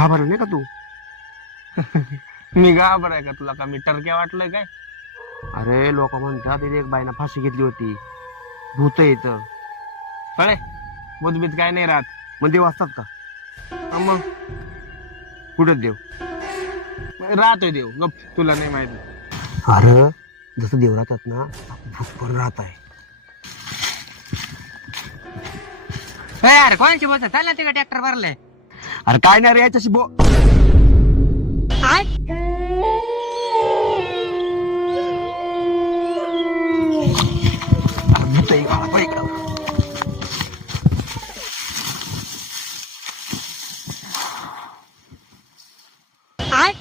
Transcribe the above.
घाबरला नाही का तू? मी घाबराय का तुला? का मी टरक्या वाटलंय काय? अरे लोक म्हणतात इथे एक बाईनं फाशी घेतली होती, भूत येतं. फळे बुधबीत काय नाही राहत. मग देव असतात का? हा मग कुठे देव? राहतोय देव, गप तुला नाही माहिती. अरे जसं देव राहतात ना, भूत पण राहत आहे. यार कोणाची बोलत चालला ते का ट्रॅक्टर भरलाय? अरे काय नाही रे याच्याशी काय भूत आहे का? बाई का? काय